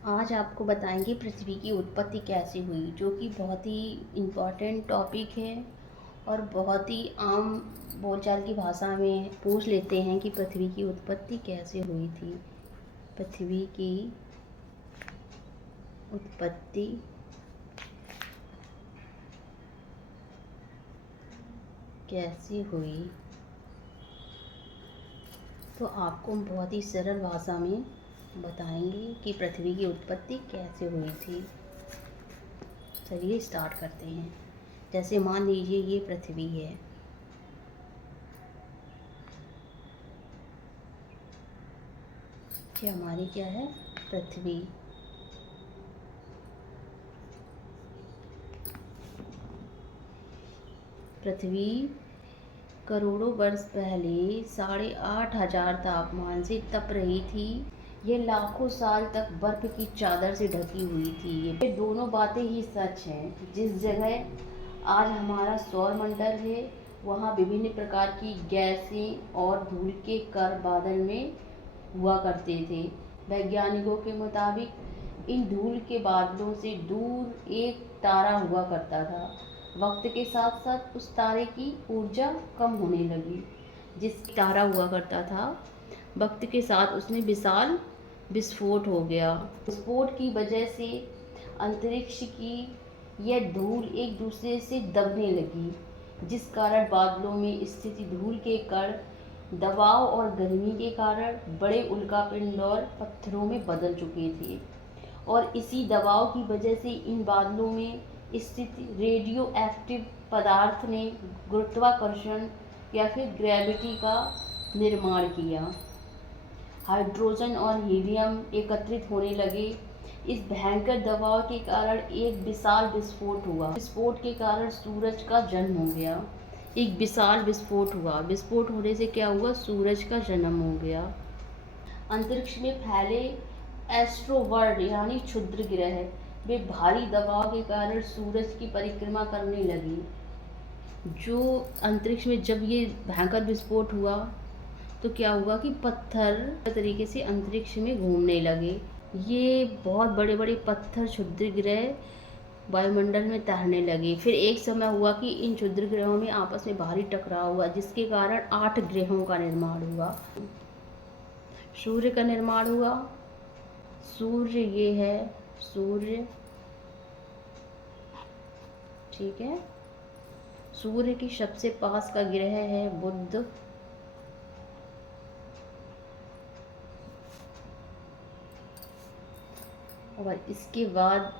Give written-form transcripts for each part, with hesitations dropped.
आज आपको बताएंगे पृथ्वी की उत्पत्ति कैसे हुई, जो कि बहुत ही इम्पोर्टेंट टॉपिक है और बहुत ही आम बोलचाल की भाषा में पूछ लेते हैं कि पृथ्वी की उत्पत्ति कैसे हुई थी। पृथ्वी की उत्पत्ति कैसे हुई, तो आपको बहुत ही सरल भाषा में बताएंगे कि पृथ्वी की उत्पत्ति कैसे हुई थी। चलिए स्टार्ट करते हैं। जैसे मान लीजिए ये पृथ्वी है, ये हमारी क्या है, पृथ्वी। पृथ्वी करोड़ों वर्ष पहले 8,500 तापमान से तप रही थी। ये लाखों साल तक बर्फ की चादर से ढकी हुई थी। ये दोनों बातें ही सच हैं। जिस जगह आज हमारा सौरमंडल है, वहाँ विभिन्न प्रकार की गैसें और धूल के कण बादल में हुआ करते थे। वैज्ञानिकों के मुताबिक इन धूल के बादलों से दूर एक तारा हुआ करता था। वक्त के साथ साथ उस तारे की ऊर्जा कम होने लगी। जिस तारा हुआ करता था, वक्त के साथ उसमें विशाल विस्फोट हो गया। विस्फोट की वजह से अंतरिक्ष की यह धूल एक दूसरे से दबने लगी, जिस कारण बादलों में स्थित धूल के कण दबाव और गर्मी के कारण बड़े उल्कापिंड और पत्थरों में बदल चुके थे। और इसी दबाव की वजह से इन बादलों में स्थित रेडियो एक्टिव पदार्थ ने गुरुत्वाकर्षण या फिर ग्रेविटी का निर्माण किया। हाइड्रोजन और हीलियम एकत्रित होने लगे। इस भयंकर दबाव के कारण एक विशाल विस्फोट हुआ। विस्फोट के कारण सूरज का जन्म हो गया। एक विशाल विस्फोट हुआ। विस्फोट होने से क्या हुआ, सूरज का जन्म हो गया। अंतरिक्ष में फैले एस्ट्रोवर्ड यानी क्षुद्र ग्रह वे भारी दबाव के कारण सूरज की परिक्रमा करने लगी। जो अंतरिक्ष में जब ये भयंकर विस्फोट हुआ तो क्या हुआ कि पत्थर तरीके से अंतरिक्ष में घूमने लगे। ये बहुत बड़े बड़े पत्थर क्षुद्र ग्रह वायुमंडल में तैरने लगे। फिर एक समय हुआ कि इन क्षुद्र ग्रहों में आपस में भारी टकराव हुआ, जिसके कारण 8 ग्रहों का निर्माण हुआ। सूर्य का निर्माण हुआ। सूर्य ये है, सूर्य, ठीक है। सूर्य की सबसे पास का ग्रह है बुध। और इसके बाद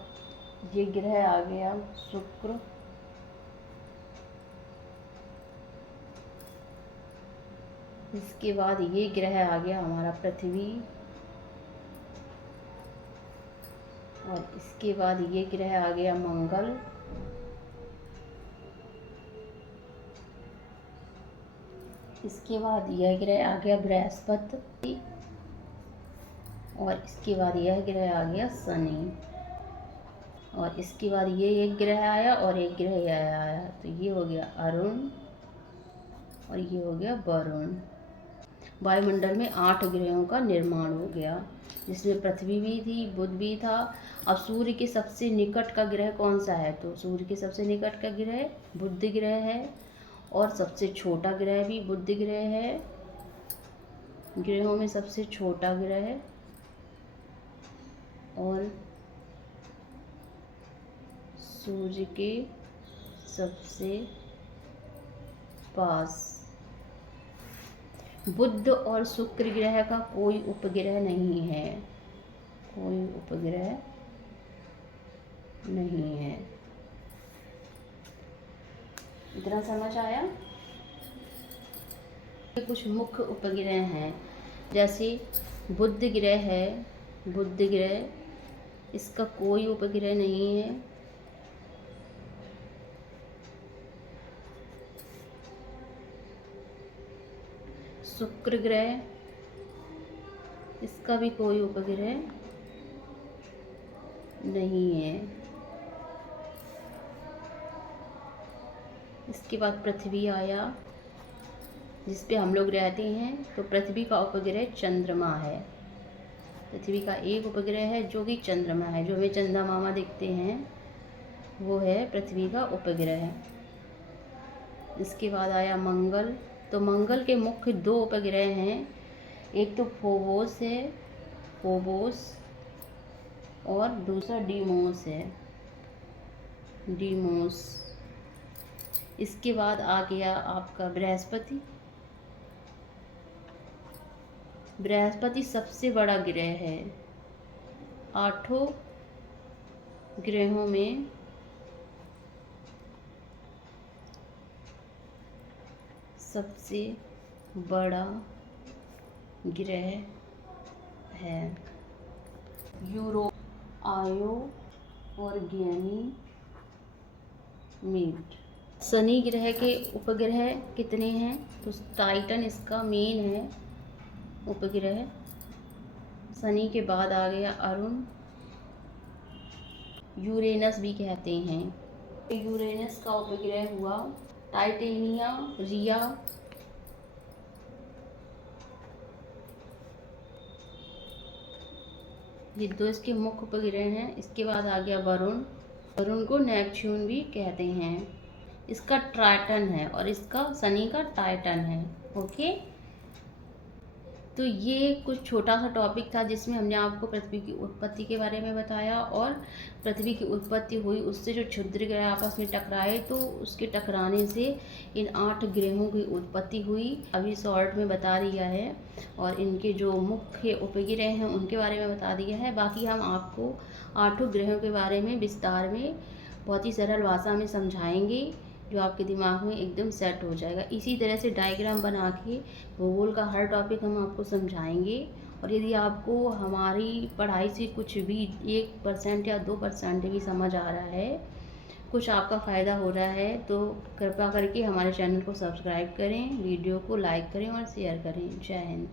ये ग्रह आ गया शुक्र। इसके बाद ये ग्रह आ गया हमारा पृथ्वी। और इसके बाद ये ग्रह आ गया मंगल। इसके बाद यह ग्रह आ गया बृहस्पति। और इसके बाद यह ग्रह आ गया शनि। और इसके बाद ये एक ग्रह आया और एक ग्रह यह आया, तो ये हो गया अरुण और ये हो गया वरुण। वायुमंडल में 8 ग्रहों का निर्माण हो गया, जिसमें पृथ्वी भी थी, बुध भी था। अब सूर्य के सबसे निकट का ग्रह कौन सा है, तो सूर्य के सबसे निकट का ग्रह बुध ग्रह है। और सबसे छोटा ग्रह भी बुध ग्रह है। ग्रहों में सबसे छोटा ग्रह है। और सूर्य के सबसे पास बुध और शुक्र ग्रह का कोई उपग्रह नहीं है, कोई उपग्रह नहीं है। इतना समझ आया। कुछ मुख्य उपग्रह हैं, जैसे बुध ग्रह है। बुध ग्रह, इसका कोई उपग्रह नहीं है। शुक्र ग्रह, इसका भी कोई उपग्रह नहीं है। इसके बाद पृथ्वी आया, जिस पे हम लोग रहते हैं, तो पृथ्वी का उपग्रह चंद्रमा है। पृथ्वी का एक उपग्रह है जो कि चंद्रमा है, जो हमें चंदा मामा दिखते हैं वो है पृथ्वी का उपग्रह। इसके बाद आया मंगल। तो मंगल के मुख्य 2 उपग्रह हैं, एक तो फोबोस है, फोबोस, और दूसरा डीमोस है, डीमोस। इसके बाद आ गया आपका बृहस्पति। बृहस्पति सबसे बड़ा ग्रह है, 8 ग्रहों में सबसे बड़ा ग्रह है। यूरोप, आयो और गैनीमेड। शनि ग्रह के उपग्रह कितने हैं? तो टाइटन इसका मेन है उपग्रह। शनि के बाद आ गया अरुण, यूरेनस भी कहते हैं। यूरेनस का उपग्रह हुआ टाइटेनिया, रिया, ये 2 इसके मुख्य उपग्रह हैं। इसके बाद आ गया वरुण। वरुण को नेपच्यून भी कहते हैं। इसका ट्राइटन है और इसका शनि का टाइटन है। ओके, तो ये कुछ छोटा सा टॉपिक था जिसमें हमने आपको पृथ्वी की उत्पत्ति के बारे में बताया, और पृथ्वी की उत्पत्ति हुई उससे जो क्षुद्र ग्रह आपस में टकराए तो उसके टकराने से इन 8 ग्रहों की उत्पत्ति हुई। अभी शॉर्ट में बता दिया है, और इनके जो मुख्य उपग्रह हैं उनके बारे में बता दिया है। बाकी हम आपको 8 ग्रहों के बारे में विस्तार में बहुत ही सरल भाषा में समझाएंगे, जो आपके दिमाग में एकदम सेट हो जाएगा। इसी तरह से डायग्राम बना के भूगोल का हर टॉपिक हम आपको समझाएंगे। और यदि आपको हमारी पढ़ाई से कुछ भी 1% या 2% भी समझ आ रहा है, कुछ आपका फ़ायदा हो रहा है, तो कृपया करके हमारे चैनल को सब्सक्राइब करें, वीडियो को लाइक करें और शेयर करें। जय हिंद।